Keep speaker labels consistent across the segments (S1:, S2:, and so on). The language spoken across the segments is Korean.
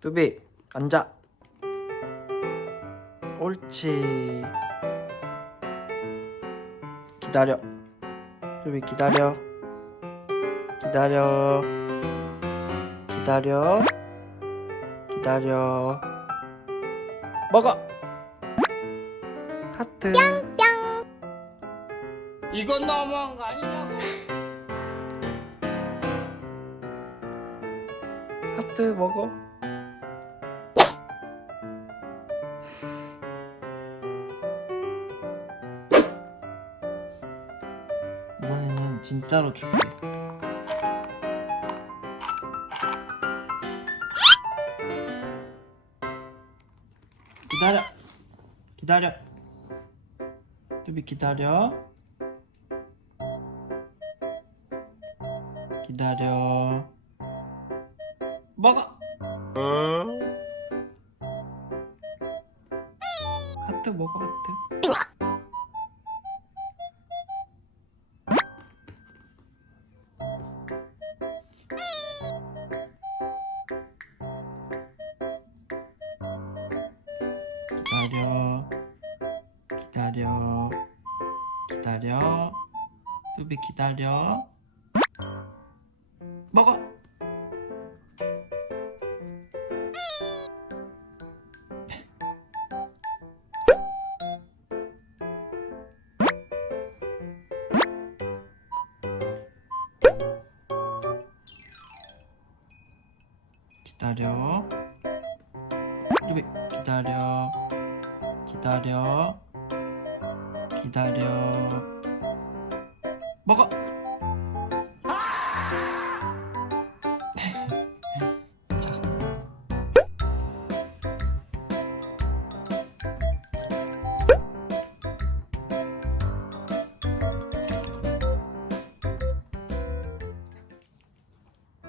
S1: 뚜비 앉아. 옳지. 기다려. 뚜비 기다려. 기다려. 기다려. 기다려. 먹어. 하트.
S2: 뿅뿅 이건 너무한 거 아니냐고.
S1: 하트 먹어. 진짜로 줄게. 기다려. 기다려. 뚜비 기다려. 기다려. 먹어. 하트 먹어 하트. 기다려. 뚜비 기다려. 먹어. 기다려. 뚜비 기다려. 기다려. 기다려. 먹어. 자.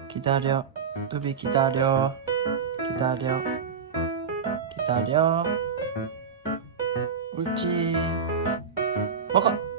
S1: 기다려. 뚜비 기다려. 기다려. 기다려. 옳지. 먹어.